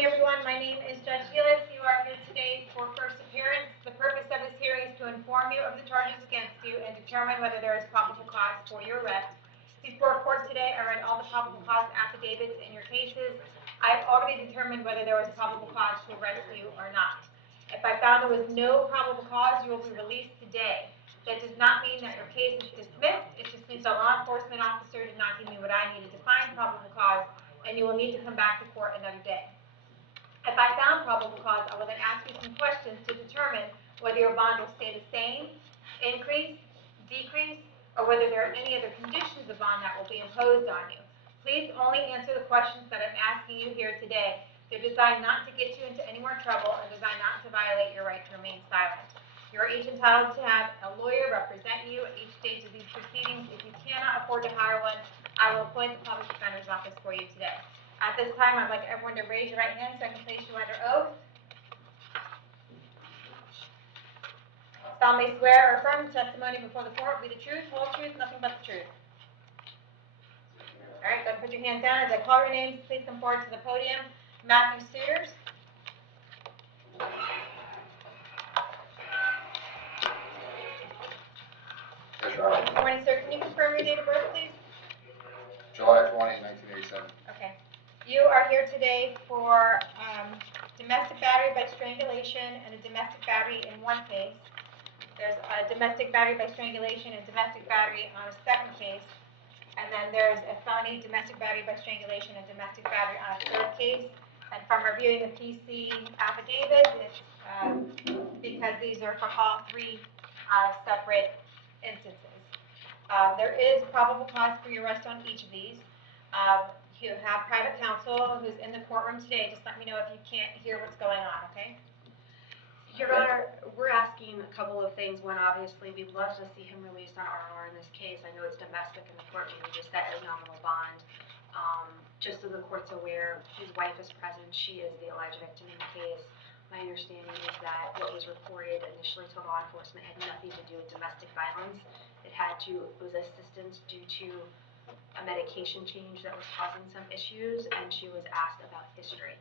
morning, everyone. My name is Judge Healis. You are here today for first appearance. The purpose of this hearing is to inform you of the charges against you and determine whether there is probable cause for your arrest. Before court today, I read all the probable cause affidavits in your cases. I've already determined whether there was probable cause to arrest you or not. If I found there was no probable cause, you will be released today. That does not mean that your case is dismissed. It just means a law enforcement officer did not give me what I needed to find probable cause, and you will need to come back to court another day. If I found probable cause, I will then ask you some questions to determine whether your bond will stay the same, increase, decrease, or whether there are any other conditions of bond that will be imposed on you. Please only answer the questions that I'm asking you here today. They're designed not to get you into any more trouble and designed not to violate your right to remain silent. You're each entitled to have a lawyer represent you at each stage of these proceedings. If you cannot afford to hire one, I will appoint the public defender's office for you today. At this time, I'd like everyone to raise your right hand so I can place you under oath. Solemnly swear or affirm the testimony before the court will be the truth, whole truth, nothing but the truth. All right, go ahead and put your hands down. As I call your names, please come forward to the podium. Matthew Sears. Good morning, sir. Can you confirm your date of birth, please? July 20, 1987. Okay. You are here today for domestic battery by strangulation and a domestic battery in one case. There's a domestic battery by strangulation and domestic battery on a second case. And then there's a felony domestic battery by strangulation and domestic battery on a third case. And from reviewing the PC affidavit, it's because these are for all three separate instances. There is probable cause for your arrest on each of these. You have private counsel who's in the courtroom today. Just let me know if you can't hear what's going on, okay? Your Honor, we're asking a couple of things. One, obviously, we'd love to see him released on R&R in this case. I know it's domestic in the courtroom. We just set a nominal bond. Just so the court's aware, his wife is present. She is the alleged victim in the case. My understanding is that what was reported initially to law enforcement had nothing to do with domestic violence. It was assistance due to a medication change that was causing some issues, and she was asked about history.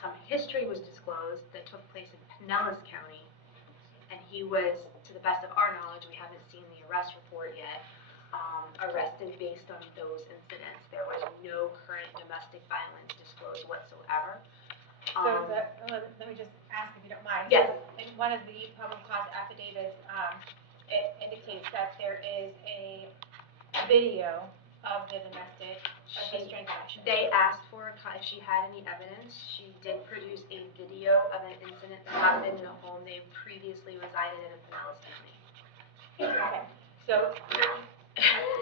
Some history was disclosed that took place in Pinellas County, and he was, to the best of our knowledge, we haven't seen the arrest report yet, arrested based on those incidents. There was no current domestic violence disclosed whatsoever. So let me just ask if you don't mind. Yes. In one of the probable cause affidavits, it indicates that there is a video of the domestic strangulation. They asked for if she had any evidence. She did produce a video of an incident that happened in a home they previously resided in Pinellas County. Okay. So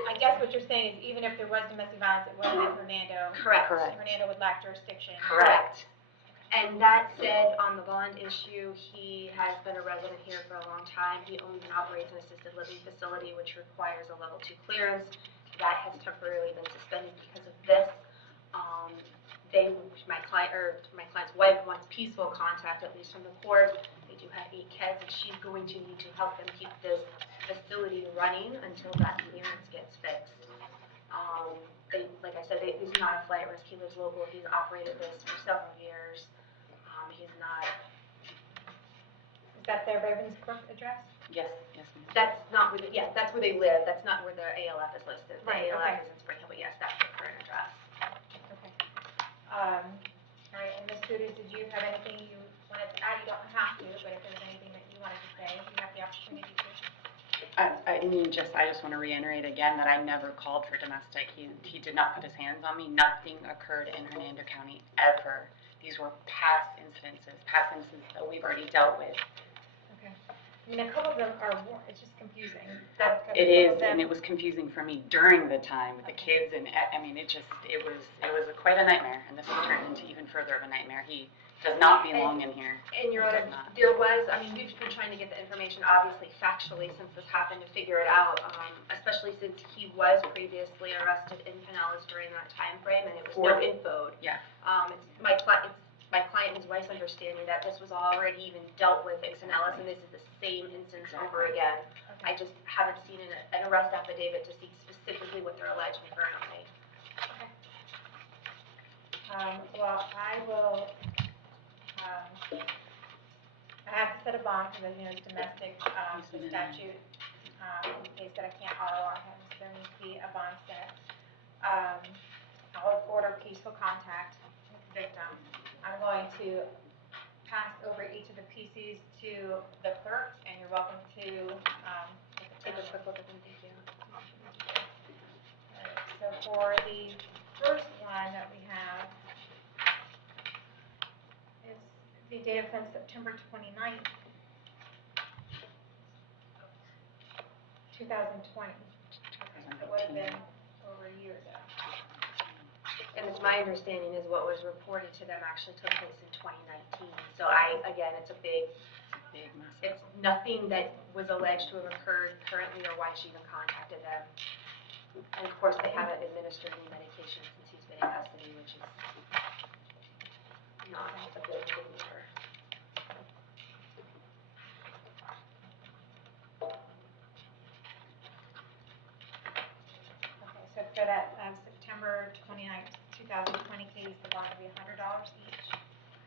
I guess what you're saying is even if there was domestic violence, it wasn't in Hernando. Correct. Hernando would lack jurisdiction. Correct. And that said, on the bond issue, he has been a resident here for a long time. He owns and operates an assisted living facility, which requires a level 2 clearance. That has temporarily been suspended because of this. My client's wife wants peaceful contact, at least from the court. They do have 8 kids, and she's going to need to help them keep this facility running until that clearance gets fixed. Like I said, he's not a flight risk. He lives local. He's operated this for several years. He's not. Is that their Ravensbrook address? Yes, yes, ma'am. That's not where that's where they live. That's not where their ALF is listed. The Right, ALF okay. is in Spring Hill, but yes, that's the current address. Okay. All right, and Ms. Scooters, did you have anything you wanted to add? You don't have to, but if there's anything that you wanted to say, you have the opportunity to. I just want to reiterate again that I never called for domestic. He did not put his hands on me. Nothing occurred in Hernando County ever. These were past incidences that we've already dealt with. Okay. I mean, a couple of them are, it's just confusing. It is, and it was confusing for me during the time with the kids, and I mean, it was quite a nightmare, and this has turned into even further of a nightmare. He does not belong in here. And Your Honor, there was, I mean, we've been trying to get the information, obviously, factually, since this happened, to figure it out, especially since he was previously arrested in Pinellas during that time frame, and it was no infoed. Yeah. It's my client and his wife's understanding that this was already even dealt with in Pinellas, and this is the same instance over again. Okay. I just haven't seen an arrest affidavit to see specifically what they're alleging currently. Okay. Well, I will, I have to set a bond because, you know, it's domestic, the statute, in case that I can't ROR him, so there needs to be a bond set. I'll order peaceful contact with the victim. I'm going to pass over each of the PCs to the clerk, and you're welcome to, take a quick look at them, thank you. Alright, so for the first one that we have, is the date of offense September 29th, 2020. It would have been over a year ago. And it's my understanding is what was reported to them actually took place in 2019. So again, it's Big mess. it's nothing that was alleged to have occurred currently or why she even contacted them. And of course, they haven't administered any medication since he's been in custody, which is not a good thing for. Okay, so for that September 29th, 2020 case, the bond will be $100 each.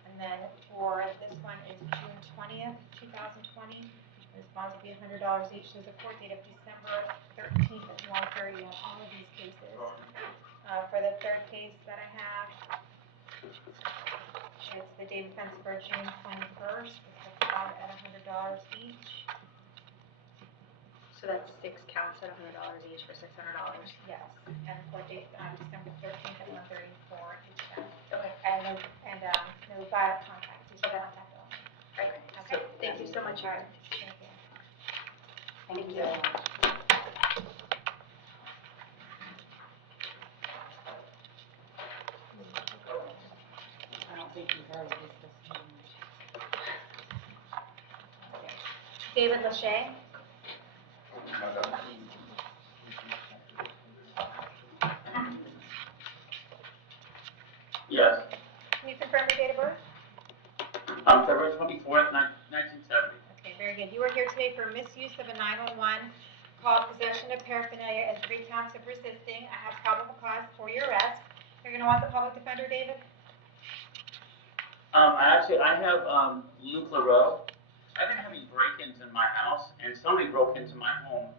And then for this one is June 20th, 2020, those bonds will be $100 each. There's a court date of December 13th at 1:30 on all of these cases. For the third case that I have, it's the date of offense for June 21st. It's a bond at $100 each. So that's 6 counts at $100 each for $600. Yes, and court date December 13th at 1:30 for each of them. Okay. And no violent contact, just contact only. Okay. So thank you so much, Sharon. Thank you. Thank you. I don't think you've heard of this. David Lachey. Yes. Can you confirm your date of birth? February 24th, 1970. Okay, very good. You are here today for misuse of a 911 call, possession of paraphernalia, and 3 counts of resisting. I have probable cause for your arrest. You're going to want the public defender, David? I have Luke LaRoe. I've been having break-ins in my house, and somebody broke into my home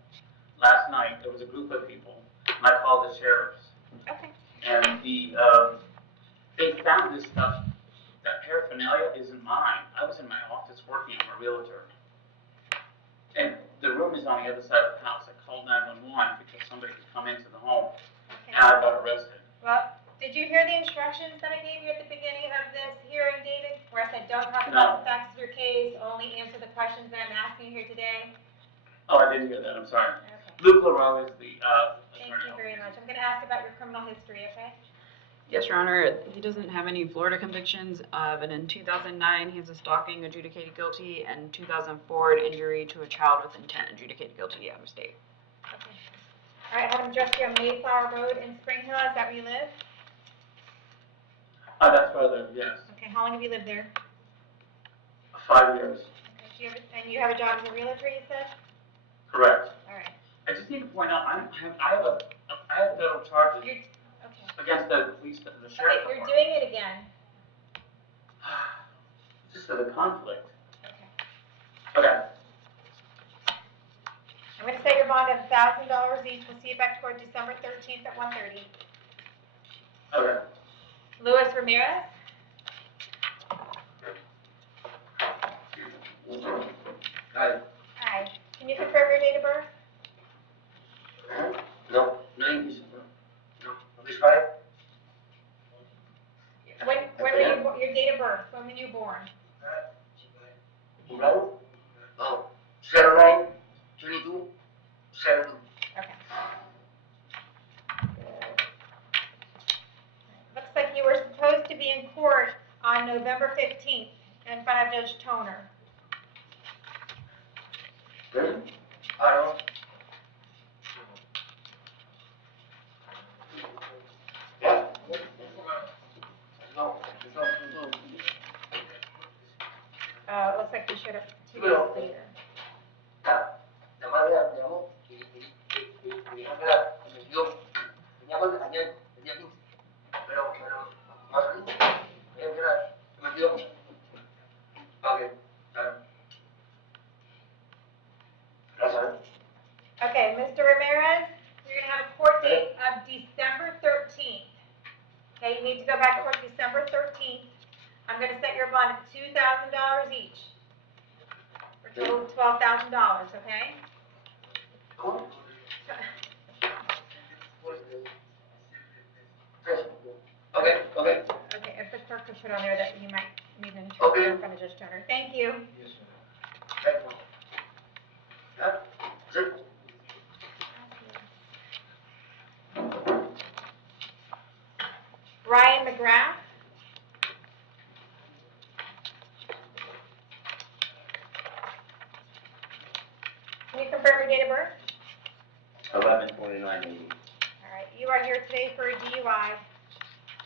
last night. There was a group of people, and I called the sheriffs. Okay. And they found this stuff. That paraphernalia isn't mine. I was in my office working. I'm a realtor. And the room is on the other side of the house. I called 911 because somebody could come into the home, Okay. and I got arrested. Well, did you hear the instructions that I gave you at the beginning of this hearing, David? Where I said, don't talk about the facts of your case, only answer the questions that I'm asking you here today? Oh, I didn't hear that. I'm sorry. Okay. Luke LaRoe is the Thank attorney. you very much. I'm going to ask about your criminal history, okay? Yes, Your Honor, he doesn't have any Florida convictions, but in 2009, he has a stalking adjudicated guilty, and 2004, an injury to a child with intent adjudicated guilty out of state. Okay. All right, I have an address here on Mayflower Road in Spring Hill. Is that where you live? That's where I live, yes. Okay, how long have you lived there? 5 years. Okay, and you have a job as a realtor, you said? Correct. All right. I just need to point out, I have federal charges You're, okay. against the police, the Okay, sheriff you're department. doing it again. Just as a conflict. Okay. Okay. I'm going to set your bond at $1,000 each. We'll see you back toward December 13th at 1:30. Okay. Luis Ramirez? Hi. Hi. Can you confirm your date of birth? No, no English. No. English, right? When were you, your date of birth? When were you born? Bravo? Oh, 09, 22, 72. Okay. Looks like you were supposed to be in court on November 15th in front of Judge Toner. Really? I don't know. No. It looks like you should have 2 days later. La madre me llamó y dijo que yo me llaman ayer, el día 15, pero no salí. Okay, you need to go back to court December 13th. I'm gonna set your bond at $2,000 each. For a total of $12,000, okay? Cool. Okay, okay. Okay, if the clerk could put on there that you might need an Okay. interpreter in front of Judge Turner. Thank you. Yes, ma'am. Thank you. Sure. Ryan McGrath. Can you confirm your date of birth? 11/29/80. All right, you are here today for a DUI.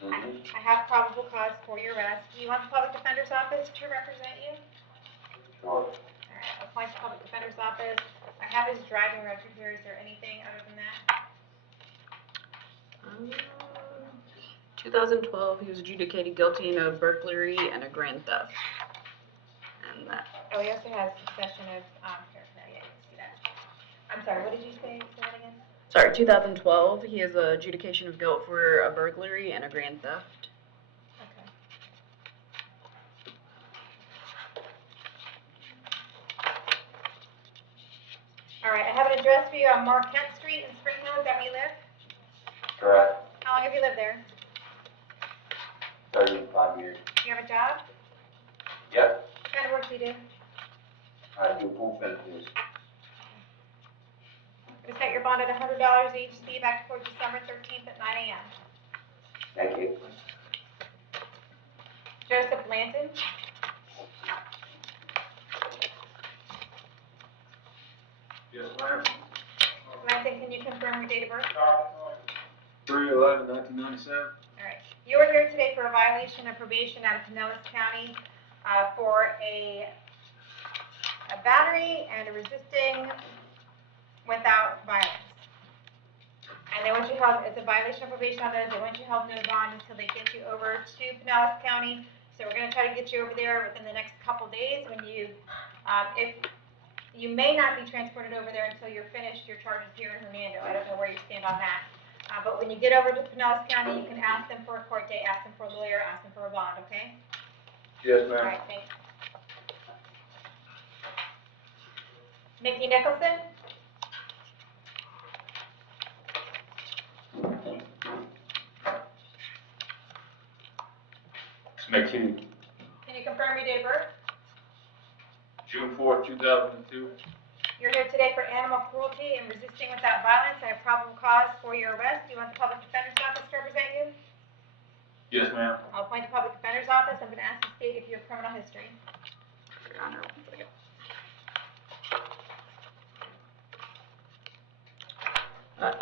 I have probable cause for your arrest. Do you want the public defender's office to represent you? Sure. All right, I'll appoint the public defender's office. I have his driving record here. Is there anything other than that? 2012, he was adjudicated guilty of burglary and a grand theft. And that, Oh, he also has possession of paraphernalia. I didn't see that. I'm sorry, what did you say? Say that again? sorry, 2012, he has a adjudication of guilt for a burglary and a grand theft. Okay. All right, I have an address for you on Marquette Street in Spring Hill. Is that where you live? Correct. How long have you lived there? 35 years. Do you have a job? Yep. What kind of work do you do? I do pool fences. We set your bond at $100 each. See you back to court December 13th at 9 a.m. Thank you. Joseph Blanton. Yes, ma'am. Blanton, can you confirm your date of birth? 3/11/1997. All right. You are here today for a violation of probation out of Pinellas County for a battery and a resisting without violence. And they want you held, it's a violation of probation on those. They want you held no bond until they get you over to Pinellas County. So we're going to try to get you over there within the next couple days. When you, if you may not be transported over there until you're finished your charges here in Hernando. I don't know where you stand on that. But when you get over to Pinellas County, you can ask them for a court date, ask them for a lawyer, ask them for a bond, okay? Yes, All ma'am. right, thanks. Mickey Nicholson? McFeely. Can you confirm your date of birth? June 4th, 2002. You're here today for animal cruelty and resisting without violence. I have probable cause for your arrest. Do you want the public defender's office to represent you? Yes, ma'am. I'll appoint the public defender's office. I'm going to ask the state if you have criminal history. Your Honor, 1 second.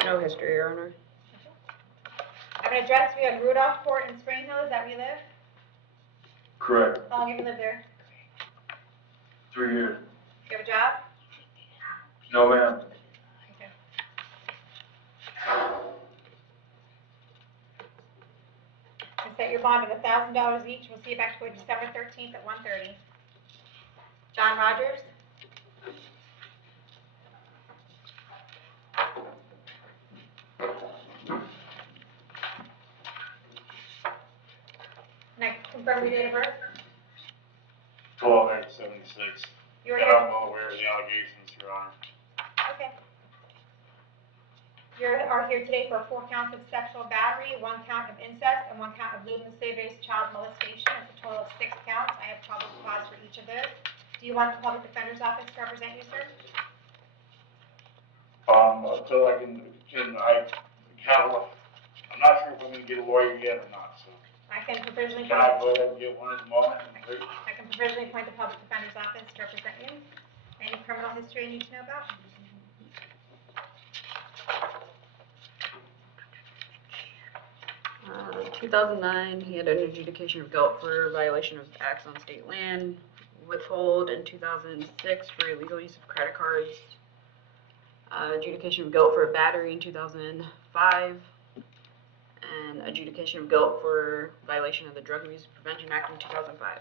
No history, Your Honor. I have an address for you on Rudolph Court in Spring Hill. Is that where you live? Correct. How long have you lived there? 3 years. Do you have a job? No, ma'am. Okay. And set your bond at $1,000 each. We'll see you back to court December 13th at 1:30. John Rogers? Can I confirm your date of birth? 12/8/76. You were And here. I'm well aware of the allegations, Your Honor. Okay. You are here today for 4 counts of sexual battery, 1 count of incest, and 1 count of lewd and lascivious child molestation. It's a total of 6 counts. I have probable cause for each of those. Do you want the public defender's office to represent you, sir? Until I can, I'm not sure if I'm gonna get a lawyer yet or not, so. I can provisionally Can I appoint, go ahead and get one at the moment? I can provisionally appoint the public defender's office to represent you. Any criminal history you need to know about? 2009, he had an adjudication of guilt for violation of acts on state land, withhold in 2006 for illegal use of credit cards, adjudication of guilt for battery in 2005, and adjudication of guilt for violation of the Drug Abuse Prevention Act in 2005.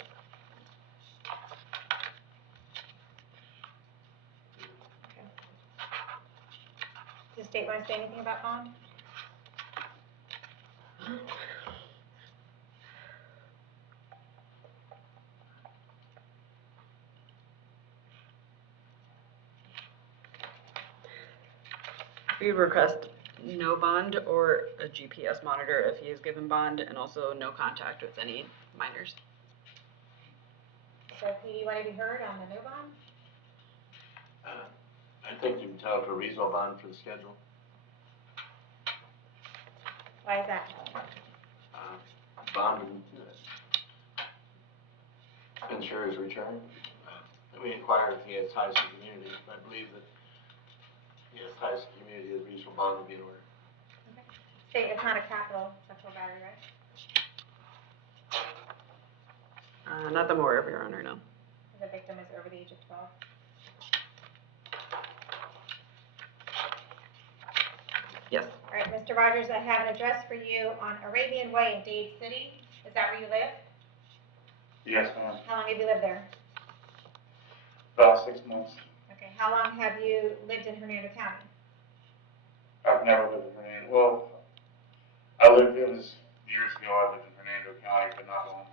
Does the state want to say anything about bond? We would request no bond or a GPS monitor if he is given bond, and also no contact with any minors. So, P, you want to be heard on the no bond? I think you can tell for a reasonable bond for the schedule. Why is that? Bond ensure his return. We inquire if he has ties to the community. I believe that he has ties to the community, the reasonable bond would be in order. Okay. State, it's not a capital sexual battery, right? Not that I'm aware of, Your Honor, no. The victim is over the age of 12. Yes. All right, Mr. Rogers, I have an address for you on Arabian Way in Dade City. Is that where you live? Yes, ma'am. How long have you lived there? About 6 months. Okay, how long have you lived in Hernando County? I've never lived in Hernando. Well, it was years ago I lived in Hernando County, but not long.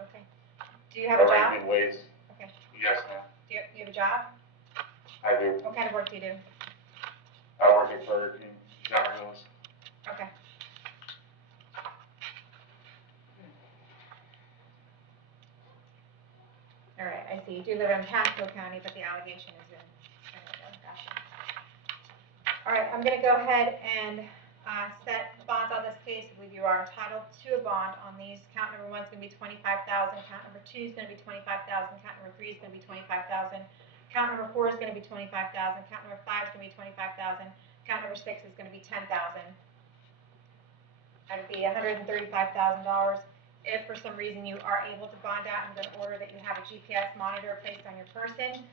Okay. Do you have a job? Arabian Ways. Okay. Yes, ma'am. Do you have a job? I do. What kind of work do you do? I work at Burger King, Healis. Okay. All right, I see. You do live in Pasco County, but the allegation is in Hernando. Gotcha. All right, I'm going to go ahead and set bonds on this case. I believe you are entitled to a bond on these. Count number 1 is going to be $25,000. Count number 2 is going to be $25,000. Count number 3 is going to be $25,000. Count number 4 is going to be $25,000. Count number 5 is going to be $25,000. Count number 6 is going to be $10,000. That would be $135,000. If for some reason you are able to bond out, I'm going to order that you have a GPS monitor placed on your person.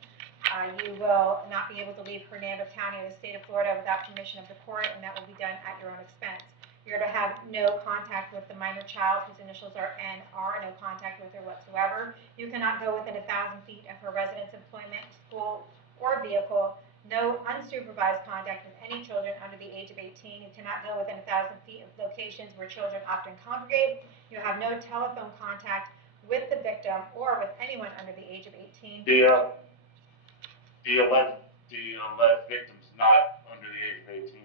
You will not be able to leave Hernando County or the state of Florida without permission of the court, and that will be done at your own expense. You're to have no contact with the minor child whose initials are NR, no contact with her whatsoever. You cannot go within 1,000 feet of her residence, employment, school, or vehicle. No unsupervised contact with any children under the age of 18. You cannot go within 1,000 feet of locations where children often congregate. You have no telephone contact with the victim or with anyone under the age of 18. The alleged victim's not under the age of 18.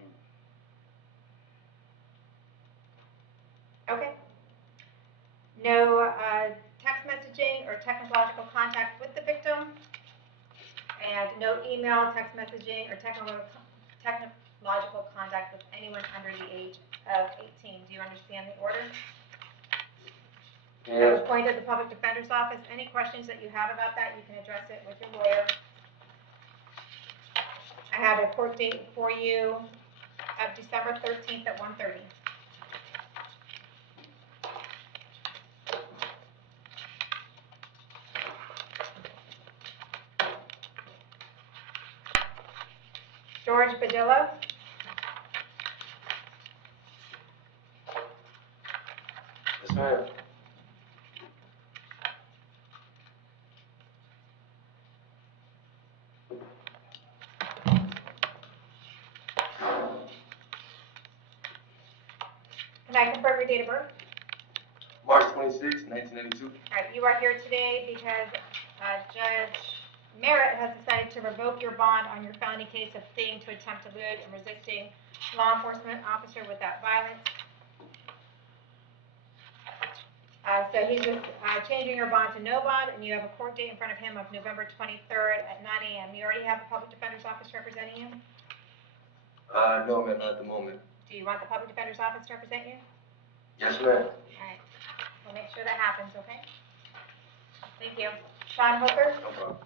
Okay. No text messaging or technological contact with the victim, and no email, text messaging, or technological contact with anyone under the age of 18. Do you understand the order? I was appointed the Public Defender's Office. Any questions that you have about that, you can address it with your lawyer. I have a court date for you of December 13th at 1:30. George Padilla. Yes, ma'am. Can I confirm your date of birth? March 26, 1992. All right, you are here today because Judge Merritt has decided to revoke your bond on your felony case of fleeing to attempt to elude and resisting law enforcement officer without violence. So he's just changing your bond to no bond, and you have a court date in front of him of November 23rd at 9 a.m. You already have the Public Defender's Office representing you? No, ma'am, not at the moment. Do you want the Public Defender's Office to represent you? Yes, ma'am. All right, we'll make sure that happens, okay? Thank you. Sean Hooker? No problem.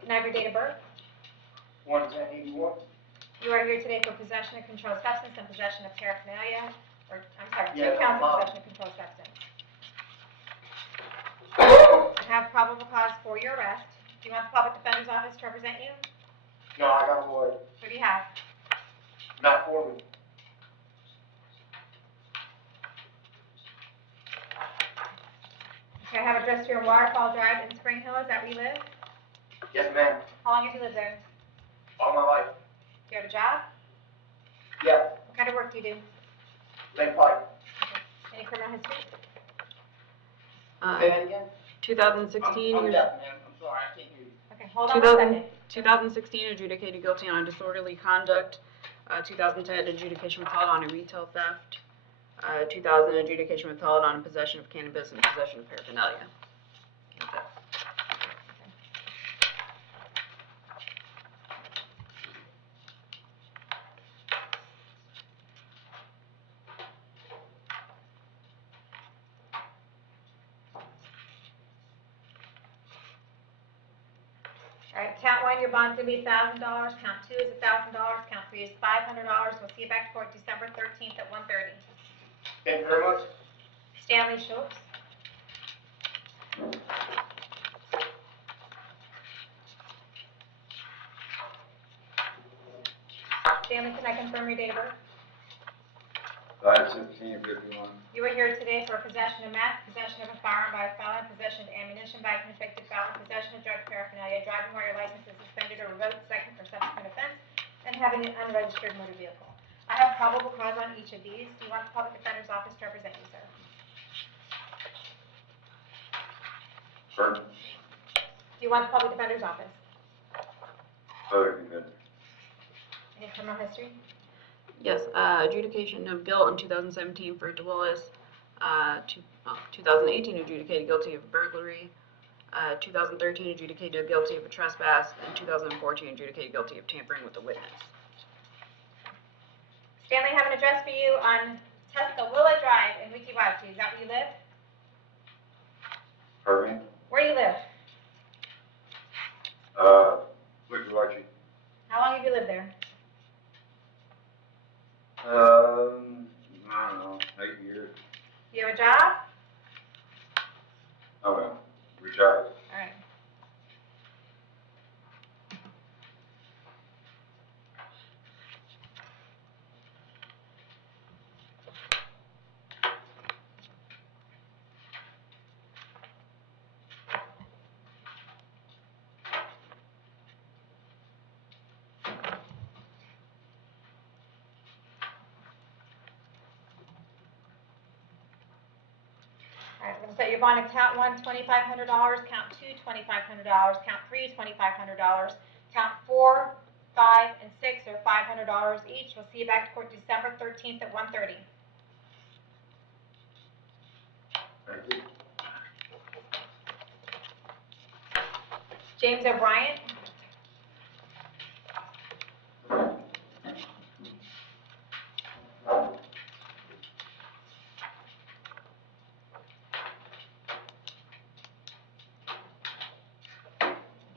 Can I have your date of birth? 1/10/81. You are here today for possession of controlled substance and possession of paraphernalia, or, I'm sorry, Yeah, 2 counts of Mom. possession of controlled substance. You have probable cause for your arrest. Do you want the Public Defender's Office to represent you? No, I got a lawyer. Who do you have? Not for me. Okay, I have addressed you on Waterfall Drive in Spring Hill. Is that where you live? Yes, ma'am. How long have you lived there? All my life. Do you have a job? Yeah. What kind of work do you do? Lake Park. Any criminal history? Say that again? 2016, I'm you're- deaf, man, I'm sorry, I can't hear you. Okay, hold on one second. 2016 adjudicated guilty on disorderly conduct. 2010 adjudication withheld on a retail theft. 2000 adjudication withheld on possession of cannabis and possession of paraphernalia. That's it. All right, count one, your bond's gonna be $1,000, count two is $1,000, count three is $500. We'll see you back to court December 13th at 1:30. Thank you very much. Stanley Shows. Stanley, can I confirm your date of birth? 5/16/51. You are here today for possession of meth, possession of a firearm by a felon, possession of ammunition by a convicted felon, possession of drug paraphernalia, driving while your license is suspended or revoked, second or subsequent offense, and having an unregistered motor vehicle. I have probable cause on each of these. Do you want the public defender's office to represent you, sir? Pardon? Do you want the public defender's office? Other than Any criminal history? Yes, adjudication of guilt in 2017 for DeWillis. 2018 adjudicated guilty of burglary. 2013 adjudicated guilty of a trespass. And 2014 adjudicated guilty of tampering with a witness. Stanley, I have an address for you on Tuscaloosa Drive in Wiki Wachee. Is that where you live? Pardon me? Where do you live? Wiki. How long have you lived there? I don't know, 8 years. Do you have a job? Oh, well, retired. All right. All right, we're gonna set your bond at count one, $2,500, count two, $2,500, count three, $2,500, count 4, 5, and 6 are $500 each. We'll see you back to court December 13th at 1:30. Thank you. James O'Brien.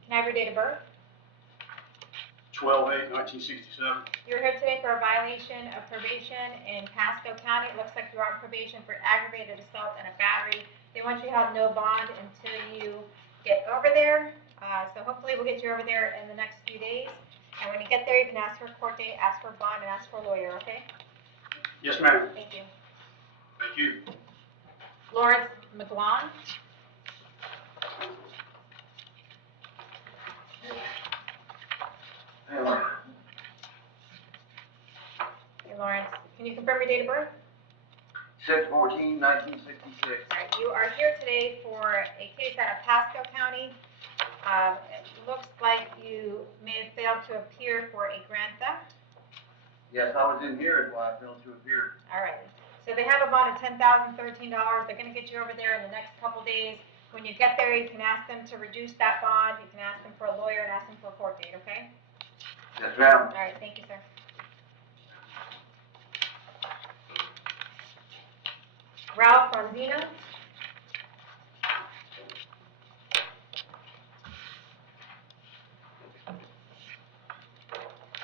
Can I have your date of birth? 12/8/1967. You're here today for a violation of probation in Pasco County. It looks like you're on probation for aggravated assault and a battery. They want you to have no bond until you get over there. So hopefully we'll get you over there in the next few days. And when you get there, you can ask for a court date, ask for a bond, and ask for a lawyer, okay? Yes, ma'am. Thank you. Thank you. Lawrence McGlawn. Hey, Lawrence, can you confirm your date of birth? 6/14/1966. All right, you are here today for a case out of Pasco County. It looks like you may have failed to appear for a grand theft. Yes, I was in here, is why I failed to appear. All right, so they have a bond of $10,013. They're gonna get you over there in the next couple days. When you get there, you can ask them to reduce that bond. You can ask them for a lawyer and ask them for a court date, okay? Yes, ma'am. All right, thank you, sir. Ralph Rosina.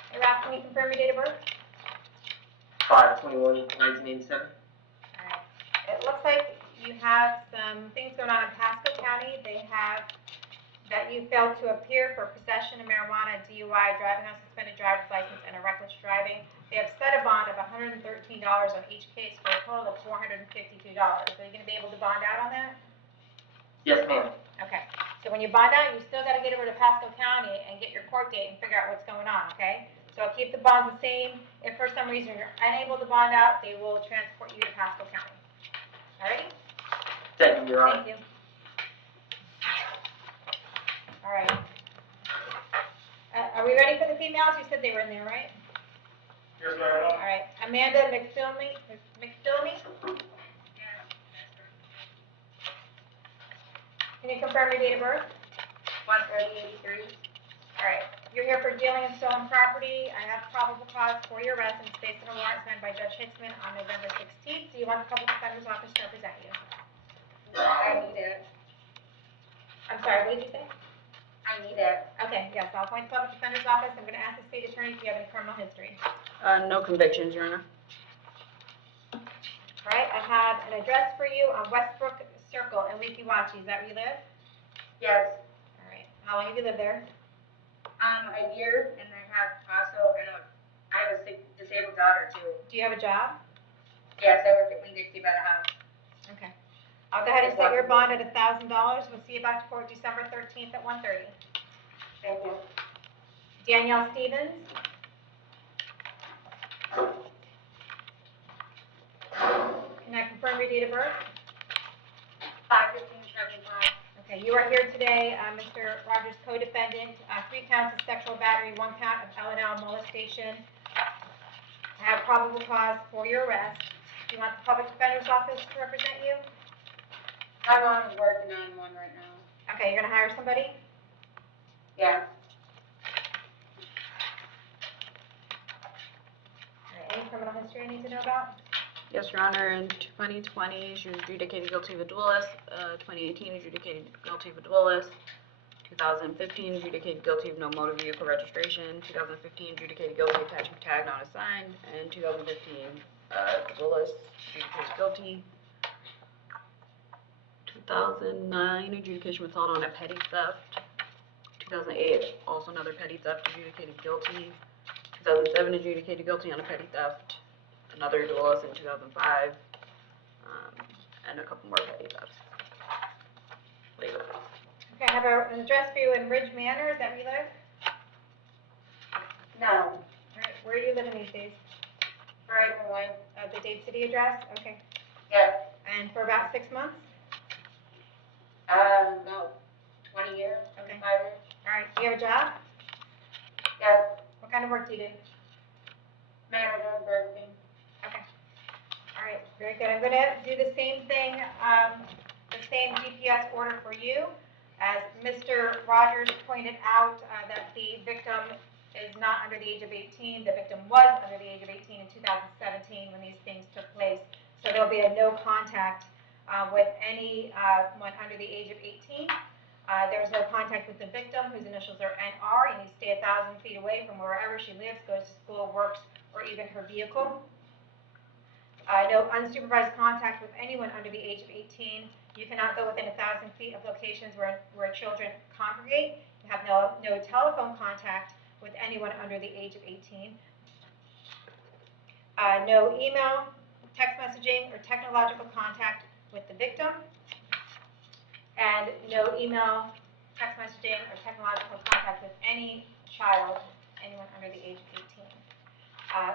Hey, Ralph, can you confirm your date of birth? 5/21/1987. All right. It looks like you have some things going on in Pasco County. They have that you failed to appear for possession of marijuana, DUI, driving on suspended driver's license, and a reckless driving. They have set a bond of $113 on each case for a total of $452. Are you going to be able to bond out on that? Yes, ma'am. Okay. So when you bond out, you still got to get over to Pasco County and get your court date and figure out what's going on, okay? So I'll keep the bonds the same. If for some reason you're unable to bond out, they will transport you to Pasco County. All right? Thank you, Your Honor. Thank you. All right. Are we ready for the females? You said they were in there, right? Yes, ma'am. All right. Amanda McFeely. Can you confirm your date of birth? 1/30/83. All right. You're here for dealing in stolen property. I have probable cause for your arrest and it's based on a warrant signed by Judge Hicksman on November 16th. Do you want the public defender's office to represent you? I need it. I'm sorry, what did you say? I need it. Okay, yes, I'll appoint the public defender's office. I'm going to ask the state attorney if you have any criminal history. No convictions, Your Honor. All right, I have an address for you on Westbrook Circle in Leafy Watchie. Is that where you live? Yes. All right. How long have you lived there? A year, and I have also, I have a disabled daughter too. Do you have a job? Yes, I work at Winn-Dixie by the house. Okay. I'll go ahead and set your bond at $1,000. We'll see you back to court December 13th at 1:30. Thank you. Danielle Stephens. Can I confirm your date of birth? 5/15/75. Okay, you are here today, Mr. Rogers' co-defendant, 3 counts of sexual battery, 1 count of L&L molestation. I have probable cause for your arrest. Do you want the public defender's office to represent you? I'm on working on one right now. Okay, you're gonna hire somebody? Yeah. All right, any criminal history I need to know about? Yes, Your Honor, in 2020, she was adjudicated guilty of a duelist. 2018, adjudicated guilty of a duelist. 2015, adjudicated guilty of no motor vehicle registration. 2015, adjudicated guilty of attachment tag not assigned. And 2015, duelist, adjudicated guilty. 2009, adjudication was held on a petty theft. 2008, also another petty theft, adjudicated guilty. 2007, adjudicated guilty on a petty theft. Another duelist in 2005, and a couple more petty thefts later. Okay, I have an address for you in Ridge Manor. Is that where you live? No. All right, where are you living these days? Right away. The Dade City address? Okay. Yes. And for about 6 months? No. 20 years. Okay. 25 years. All right, do you have a job? Yes. What kind of work do you do? Manager of Burger King. Okay. All right, very good. I'm gonna do the same thing, the same GPS order for you. As Mr. Rogers pointed out, that the victim is not under the age of 18. The victim was under the age of 18 in 2017 when these things took place. So there'll be a no contact, with anyone under the age of 18. There's no contact with the victim, whose initials are NR. You need to stay 1,000 feet away from wherever she lives, goes to school, works, or even her vehicle. No unsupervised contact with anyone under the age of 18. You cannot go within 1,000 feet of locations where children congregate. You have no telephone contact with anyone under the age of 18. No email, text messaging, or technological contact with the victim. And no email, text messaging, or technological contact with any child, anyone under the age of 18.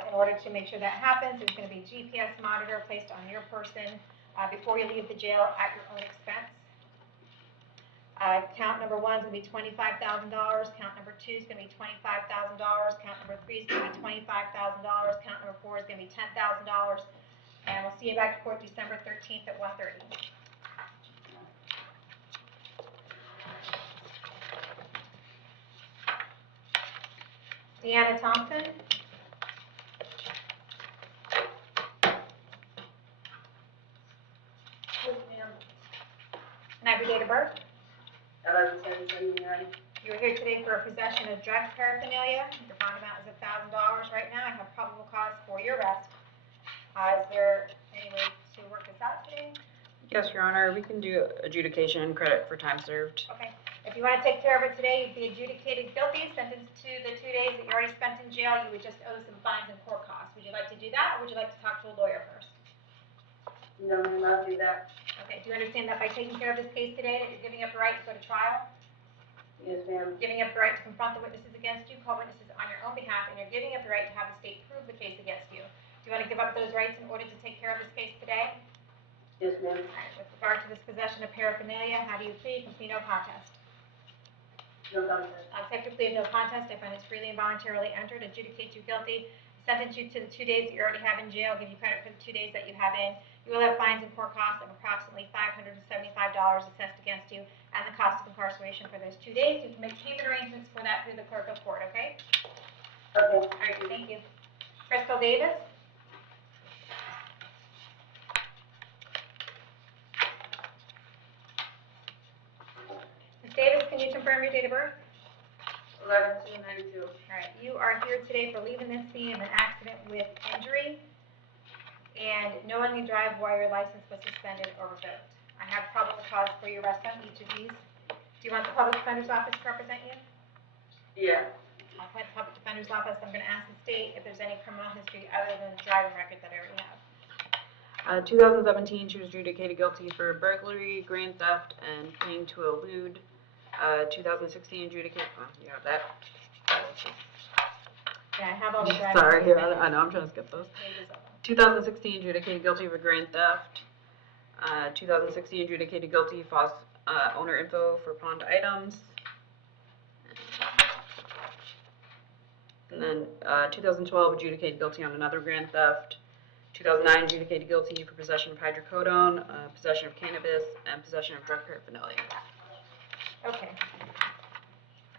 In order to make sure that happens, there's going to be a GPS monitor placed on your person before you leave the jail at your own expense. Count number 1 is going to be $25,000. Count number 2 is going to be $25,000. Count number 3 is going to be $25,000. Count number 4 is going to be $10,000. And we'll see you back to court December 13th at 1:30. Deanna Thompson. Yes, ma'am. Can I have your date of birth? 11/7/79. You are here today for a possession of drug paraphernalia. Your bond amount is $1,000 right now. I have probable cause for your arrest. Is there any way to work this out today? Yes, Your Honor, we can do adjudication credit for time served. Okay. If you want to take care of it today, you'd be adjudicated guilty, sentenced to the 2 days that you already spent in jail. You would just owe some fines and court costs. Would you like to do that, or would you like to talk to a lawyer first? No, I'll do that. Okay. Do you understand that by taking care of this case today, that you're giving up the right to go to trial? Yes, ma'am. Giving up the right to confront the witnesses against you, call witnesses on your own behalf, and you're giving up the right to have the state prove the case against you. Do you want to give up those rights in order to take care of this case today? Yes, ma'am. All right. With regard to this possession of paraphernalia, how do you plead? You can plead no contest. No contest. Accept your plea of no contest. I find it's freely and voluntarily entered, adjudicate you guilty, sentence you to the 2 days that you already have in jail, give you credit for the 2 days that you have in. You will have fines and court costs of approximately $575 assessed against you, and the cost of incarceration for those 2 days. You can make payment arrangements for that through the clerk of court, okay? Okay. All right, thank you. Crystal Davis? Ms. Davis, can you confirm your date of birth? 11/2/92. All right, you are here today for leaving this scene of an accident with injury and knowingly drive while your license was suspended or revoked. I have probable cause for your arrest on each of these. Do you want the public defender's office to represent you? Yeah. I'll appoint the public defender's office. I'm going to ask the state if there's any criminal history other than the driving record that I already have. 2017, she was adjudicated guilty for burglary, grand theft, and fleeing to elude. 2016 adjudicated, oh, you have that. Yeah, I have all the driving. Sorry, records. here, I know, I'm trying to skip those. Pages of them. 2016 adjudicated guilty for grand theft. 2016 adjudicated guilty for owner info for pawned items. And then 2012 adjudicated guilty on another grand theft. 2009 adjudicated guilty for possession of hydrocodone, possession of cannabis, and possession of drug paraphernalia. Okay.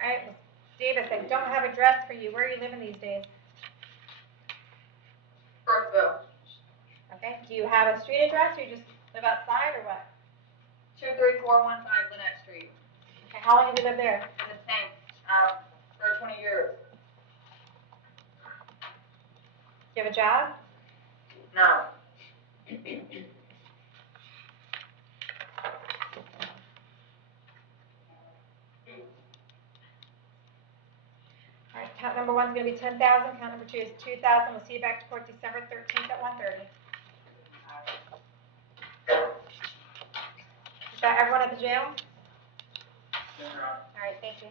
All right, Ms. Davis, I don't have a address for you. Where are you living these days? Brooksville. Okay, do you have a street address or you just live outside or what? 23415 Lynette Street. Okay, how long have you lived there? In the same, for 20 years. Do you have a job? No. All right, count number 1 is going to be 10,000, count number 2 is 2,000. We'll see you back to court December 13th at 1:30. Is that everyone at the jail? All right, thank you.